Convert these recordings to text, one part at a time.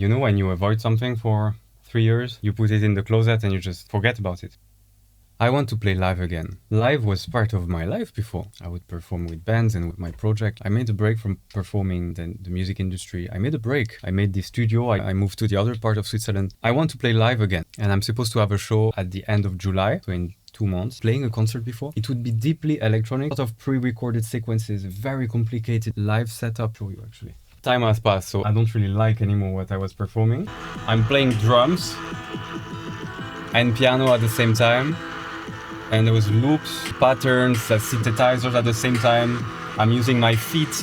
You know, when you avoid something for 3 years, you put it in the closet and you just forget about it. I want to play live again. Live was part of my life before. I would perform with bands and with my project. I made a break from performing the music industry. I made a break. I made the studio. I moved to the other part of Switzerland. I want to play live again. And I'm supposed to have a show at the end of July, so in 2 months. Playing a concert before, it would be deeply electronic, a lot of pre-recorded sequences, very complicated live setup. Show you actually. Time has passed, so I don't really like anymore what I was performing. I'm playing drums and piano at the same time. And there was loops, patterns, synthesizers at the same time. I'm using my feet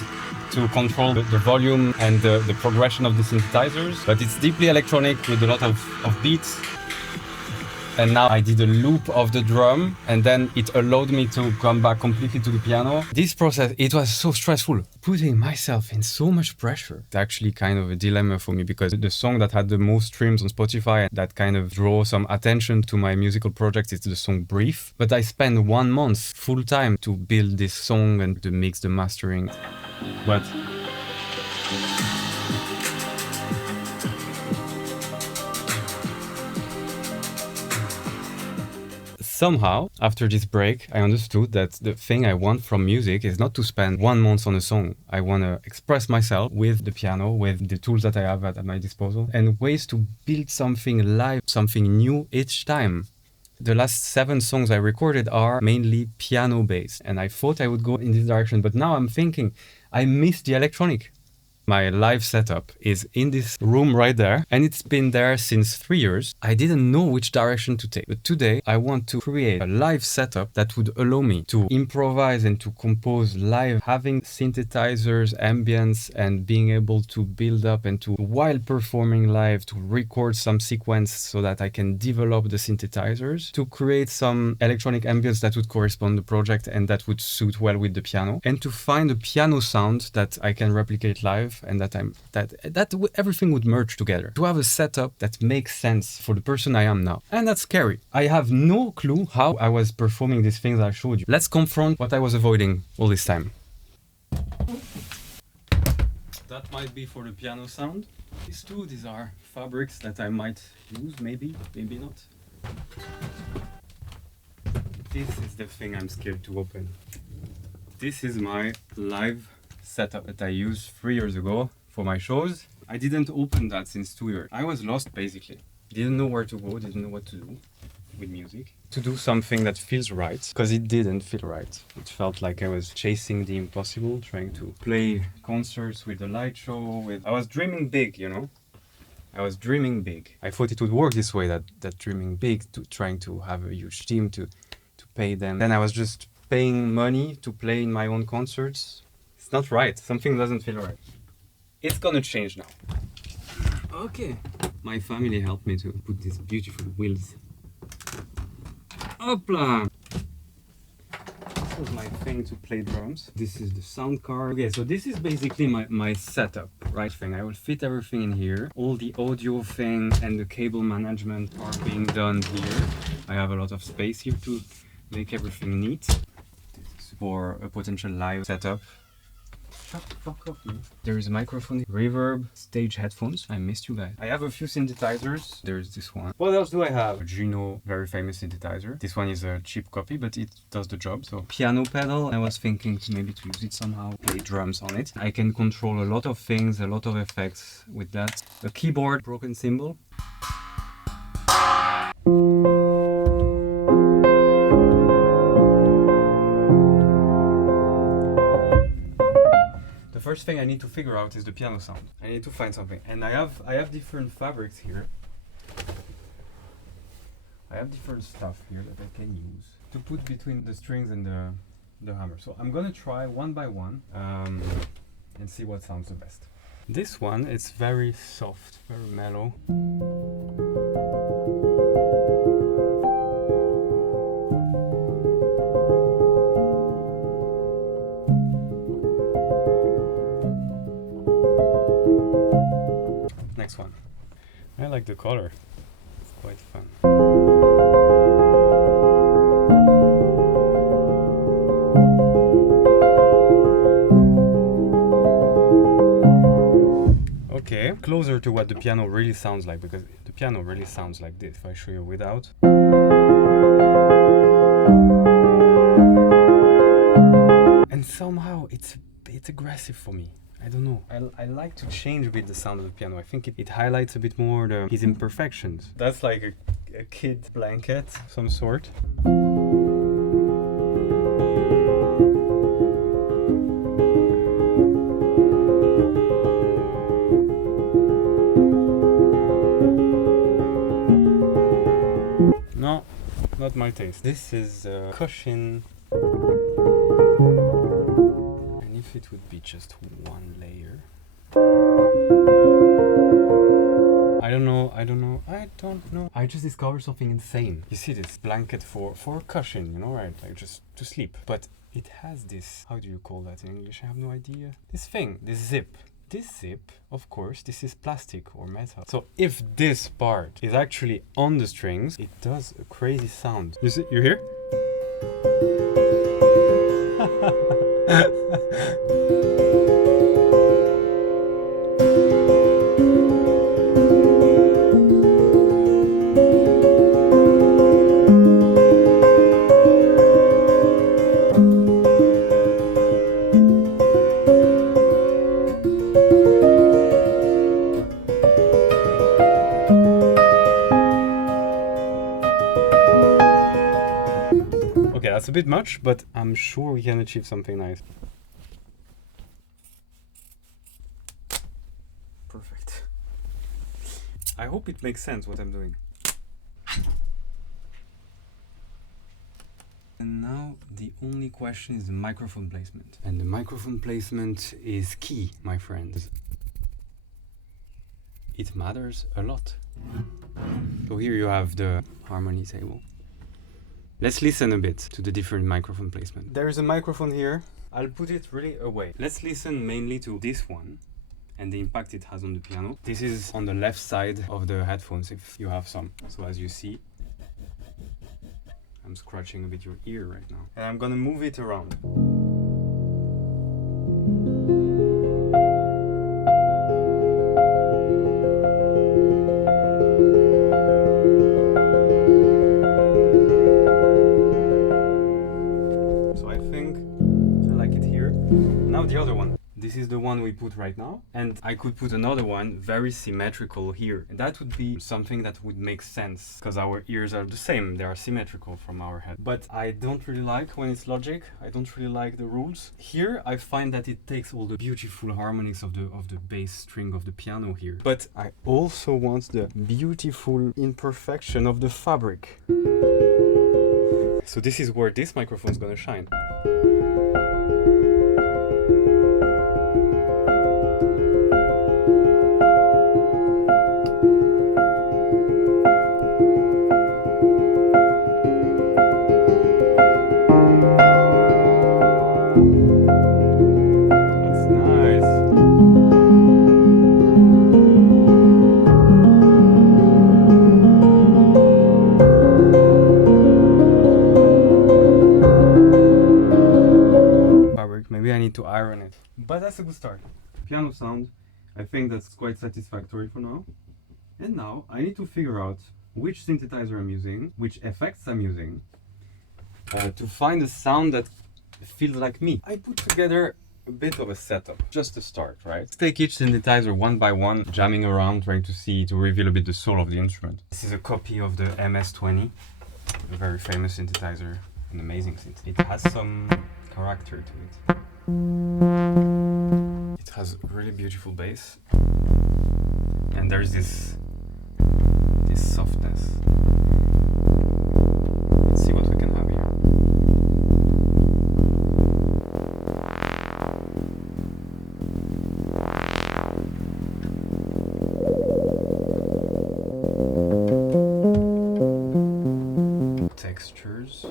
to control the volume and the progression of the synthesizers. But it's deeply electronic with a lot of beats. And now I did a loop of the drum, and then it allowed me to come back completely to the piano. This process, it was so stressful. Putting myself in so much pressure. It's actually kind of a dilemma for me, because the song that had the most streams on Spotify, that kind of draw some attention to my musical project, is the song Brief. But I spent 1 month full time to build this song and the mix, the mastering. But somehow, after this break, I understood that the thing I want from music is not to spend 1 month on a song. I want to express myself with the piano, with the tools that I have at my disposal, and ways to build something live, something new each time. The last 7 songs I recorded are mainly piano-based, and I thought I would go in this direction, but now I'm thinking I miss the electronic. My live setup is in this room right there, and it's been there since 3 years. I didn't know which direction to take, but today I want to create a live setup that would allow me to improvise and to compose live, having synthesizers, ambience, and being able to build up and to, while performing live, to record some sequence so that I can develop the synthesizers, to create some electronic ambience that would correspond to the project and that would suit well with the piano, and to find a piano sound that I can replicate live, and that everything would merge together to have a setup that makes sense for the person I am now. And that's scary. I have no clue how I was performing these things I showed you. Let's confront what I was avoiding all this time. That might be for the piano sound. These are fabrics that I might use, maybe not. This is the thing I'm scared to open. This is my live setup that I used 3 years ago for my shows. I didn't open that since 2 years. I was lost basically. Didn't know where to go, didn't know what to do with music. To do something that feels right, because it didn't feel right. It felt like I was chasing the impossible, trying to play concerts with a light show. I was dreaming big, you know? I was dreaming big. I thought it would work this way, that dreaming big, trying to have a huge team to pay them. Then I was just paying money to play in my own concerts. It's not right. Something doesn't feel right. It's gonna change now. Okay. My family helped me to put these beautiful wheels. Hopla! This was my thing to play drums. This is the sound card. Okay, so this is basically my setup, right thing. I will fit everything in here. All the audio thing and the cable management are being done here. I have a lot of space here to make everything neat. This is for a potential live setup. Shut the fuck up, man. There is a microphone, Reverb, stage headphones. I missed you guys. I have a few synthesizers. There's this one. What else do I have? A Juno, very famous synthesizer. This one is a cheap copy, but it does the job. So piano pedal. I was thinking to maybe use it somehow. Play drums on it. I can control a lot of things, a lot of effects with that. A keyboard, broken cymbal. The first thing I need to figure out is the piano sound. I need to find something, and I have different fabrics here. I have different stuff here that I can use to put between the strings and the hammer. So I'm gonna try one by one and see what sounds the best. This one is very soft, very mellow. Next one. I like the color. It's quite fun. Okay. closer to what the piano really sounds like, because the piano really sounds like this. If I show you without. And somehow it's a bit aggressive for me. I don't know. I like to change a bit the sound of the piano. I think it highlights a bit more his imperfections. That's like a kid blanket of some sort. No, not my taste. This is Koch. And if it would be just one layer. I don't know. I just discovered something insane. You see this blanket for cushion, you know, right? Like just to sleep. But it has this, how do you call that in English? I have no idea. This thing, this zip. This zip, of course, this is plastic or metal. So if this part is actually on the strings, it does a crazy sound. You see, you hear? Okay, that's a bit much, but I'm sure we can achieve something nice. Perfect. I hope it makes sense what I'm doing. And now the only question is the microphone placement. And the microphone placement is key, my friends. It matters a lot. So here you have the harmony table. Let's listen a bit to the different microphone placement. There is a microphone here. I'll put it really away. Let's listen mainly to this one and the impact it has on the piano. This is on the left side of the headphones if you have some. So as you see, I'm scratching a bit your ear right now. And I'm gonna move it around. The other one. This is the one we put right now, and I could put another one very symmetrical here. And that would be something that would make sense because our ears are the same, they are symmetrical from our head. But I don't really like when it's Logic. I don't really like the rules. Here I find that it takes all the beautiful harmonics of the bass string of the piano here. But I also want the beautiful imperfection of the fabric. So this is where this microphone is gonna shine. Maybe I need to iron it, but that's a good start. Piano sound, I think that's quite satisfactory for now. And now I need to figure out which synthesizer I'm using, which effects I'm using, to find a sound that feels like me. I put together a bit of a setup, just to start, right? Let's take each synthesizer one by one, jamming around, trying to reveal a bit the soul of the instrument. This is a copy of the MS-20, a very famous synthesizer, an amazing synth. It has some character to it. It has a really beautiful bass, and there's this softness. Let's see what we can have here. Textures.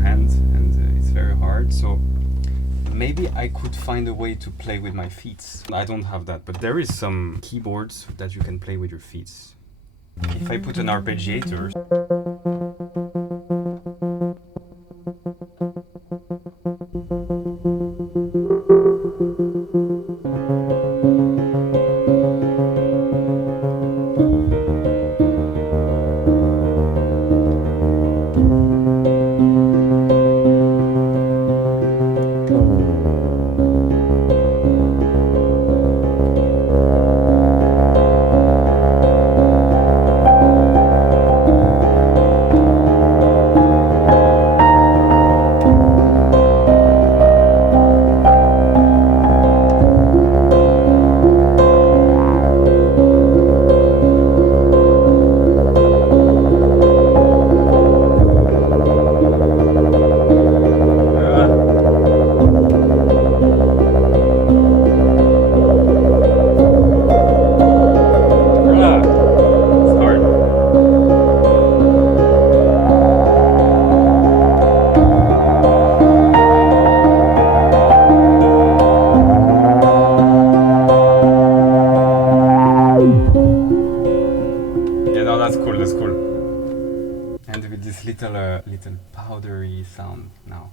one hand, and it's very hard. So maybe I could find a way to play with my feet. I don't have that, but there is some keyboards that you can play with your feet. If I put an arpeggiator, little powdery sound now.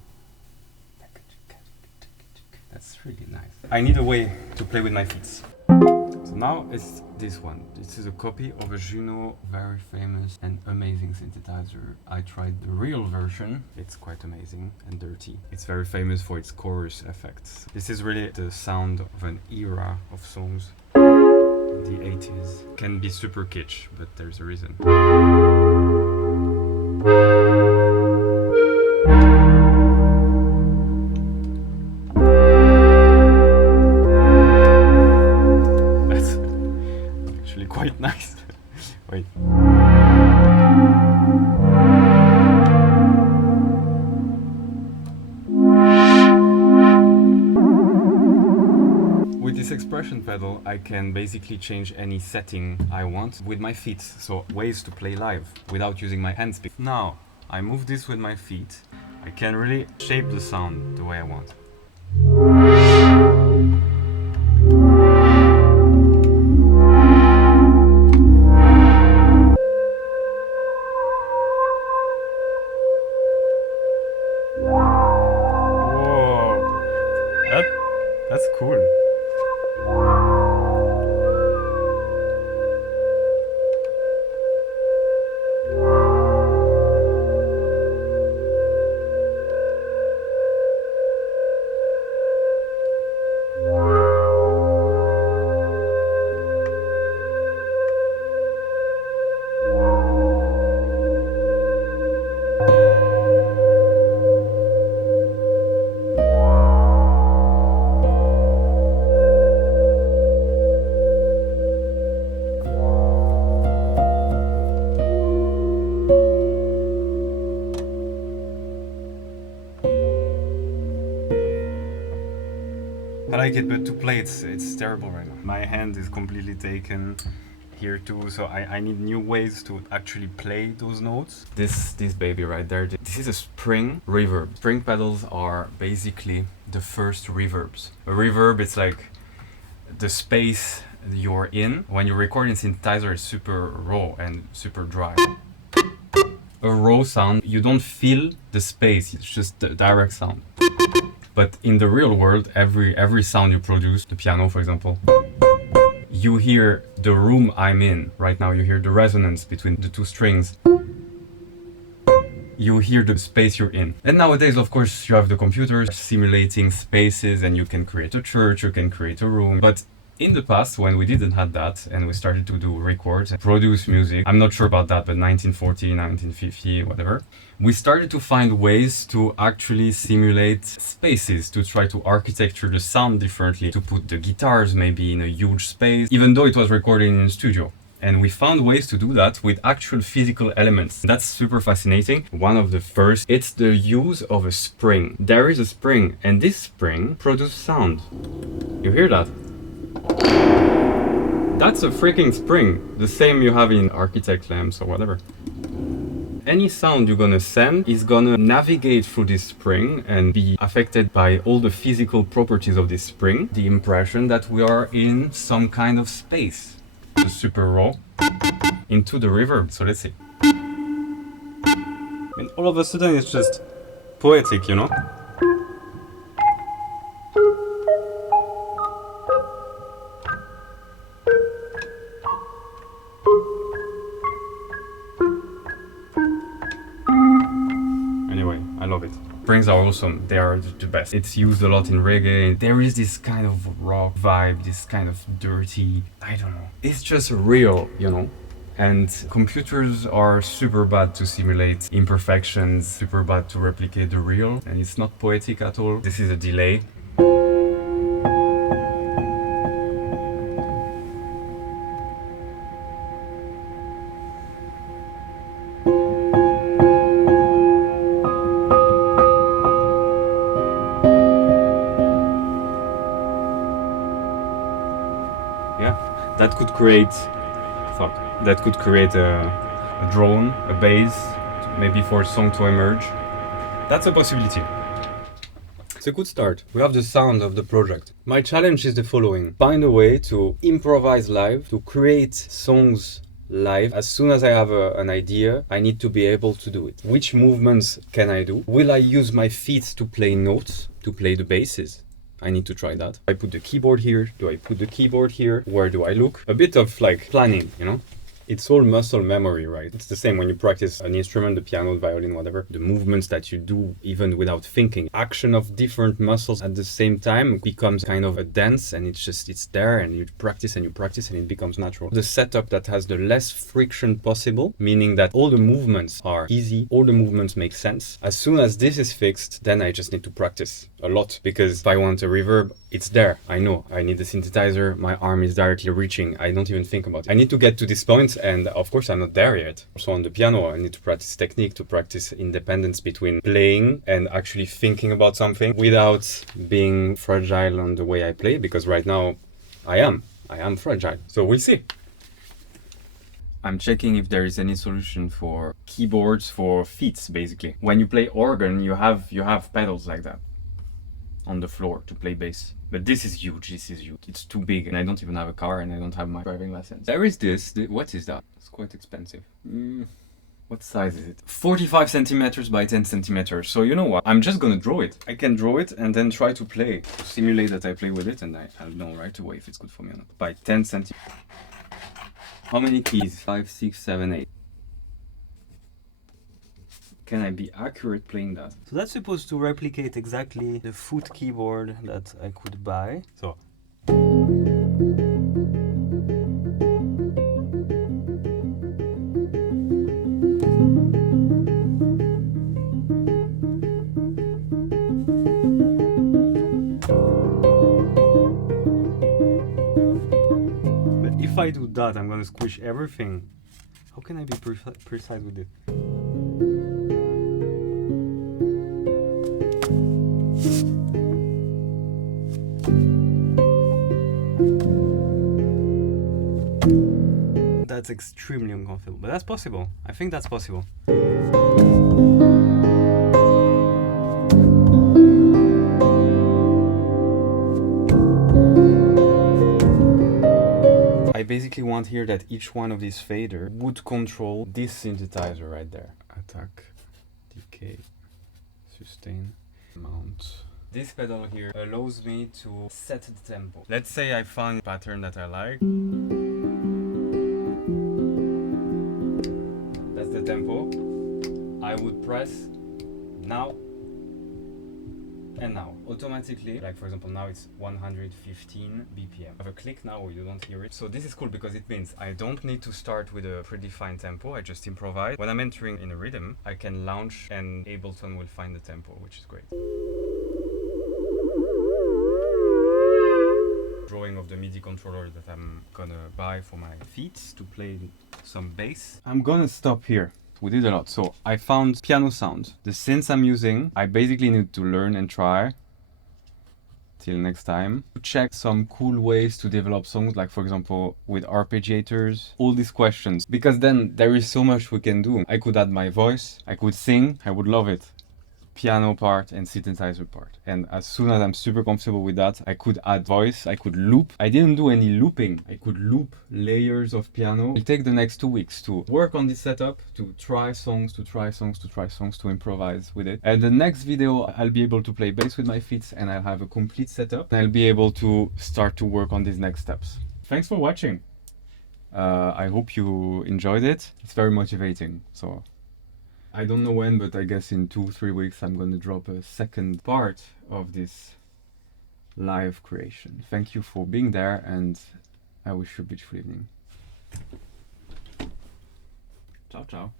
That's really nice. I need a way to play with my feet. So now it's this one. This is a copy of a Juno, very famous and amazing synthesizer. I tried the real version. It's quite amazing and dirty. It's very famous for its chorus effects. This is really the sound of an era of songs. The 80s. Can be super kitsch, but there's a reason. Quite nice. Wait. With this expression pedal, I can basically change any setting I want with my feet. So ways to play live without using my hands. Now, I move this with my feet. I can really shape the sound the way I want. That's cool. I like it, but to play it's terrible right now. My hand is completely taken here too, so I need new ways to actually play those notes. This baby right there, this is a spring reverb. Spring pedals are basically the first reverbs. A reverb, it's like the space you're in. When you record in synthesizer, it's super raw and super dry. A raw sound, you don't feel the space, it's just the direct sound. But in the real world, every sound you produce, the piano for example, you hear the room I'm in. Right now you hear the resonance between the two strings. You hear the space you're in. And nowadays, of course, you have the computers simulating spaces and you can create a church, you can create a room. But in the past, when we didn't have that and we started to do records and produce music, I'm not sure about that, but 1940, 1950, whatever, we started to find ways to actually simulate spaces, to try to architecture the sound differently, to put the guitars maybe in a huge space, even though it was recorded in a studio. And we found ways to do that with actual physical elements. That's super fascinating. One of the first, it's the use of a spring. There is a spring, and this spring produces sound. You hear that? That's a freaking spring, the same you have in architect lamps or whatever. Any sound you're gonna send is gonna navigate through this spring and be affected by all the physical properties of this spring. The impression that we are in some kind of space. The super raw into the reverb. So let's see. And all of a sudden it's just poetic, you know? Anyway, I love it. Springs are awesome. They are the best. It's used a lot in reggae. There is this kind of rock vibe, this kind of dirty, I don't know. It's just real, you know? And computers are super bad to simulate imperfections, super bad to replicate the real, and it's not poetic at all. This is a delay. Yeah, that could create that could create a drone, a bass, maybe for a song to emerge. That's a possibility. It's a good start. We have the sound of the project. My challenge is the following. Find a way to improvise live, to create songs live. As soon as I have an idea, I need to be able to do it. Which movements can I do? Will I use my feet to play notes, to play the basses? I need to try that. I put the keyboard here. Do I put the keyboard here? Where do I look? A bit of like planning, you know? It's all muscle memory, right? It's the same when you practice an instrument, the piano, the violin, whatever. The movements that you do even without thinking. Action of different muscles at the same time becomes kind of a dance, and it's there, and you practice and it becomes natural. The setup that has the less friction possible, meaning that all the movements are easy, all the movements make sense. As soon as this is fixed, then I just need to practice a lot, because if I want a reverb, it's there. I know I need the synthesizer. My arm is directly reaching. I don't even think about it. I need to get to this point, and of course I'm not there yet. Also on the piano, I need to practice technique, to practice independence between playing and actually thinking about something without being fragile on the way I play, because right now I am fragile. So we'll see. I'm checking if there is any solution for keyboards for feet, basically. When you play organ, you have pedals like that on the floor to play bass. But this is huge, It's too big, and I don't even have a car, and I don't have my driving license. There is this, what is that? It's quite expensive. What size is it? 45 centimeters by 10 centimeters. So you know what? I'm just gonna draw it. I can draw it and then try to play. Simulate that I play with it, and I'll know right away if it's good for me or not. By 10 centimeters. How many keys? 5, 6, 7, 8. Can I be accurate playing that? So that's supposed to replicate exactly the foot keyboard that I could buy. So. But if I do that, I'm gonna squish everything. How can I be precise with it? That's extremely uncomfortable, but that's possible. I think that's possible. I basically want here that each one of these faders would control this synthesizer right there. Attack, decay, sustain, mount. This pedal here allows me to set the tempo. Let's say I found a pattern that I like. That's the tempo. I would press now and now. Automatically, like for example now it's 115 BPM. I have a click now or you don't hear it. So this is cool because it means I don't need to start with a predefined tempo, I just improvise. When I'm entering in a rhythm, I can launch and Ableton will find the tempo, which is great. Drawing of the MIDI controller that I'm gonna buy for my feet to play some bass. I'm gonna stop here. We did a lot. So I found piano sound. The synths I'm using, I basically need to learn and try. Till next time. Check some cool ways to develop songs, like for example with arpeggiators, all these questions, because then there is so much we can do. I could add my voice, I could sing, I would love it. Piano part and synthesizer part. And as soon as I'm super comfortable with that, I could add voice, I could loop. I didn't do any looping. I could loop layers of piano. It'll take the next 2 weeks to work on this setup, to try songs, to improvise with it. And the next video, I'll be able to play bass with my feet and I'll have a complete setup. I'll be able to start to work on these next steps. Thanks for watching. I hope you enjoyed it. It's very motivating. So I don't know when, but I guess in 2-3 weeks I'm going to drop a second part of this live creation. Thank you for being there, and I wish you a beautiful evening. Ciao, ciao.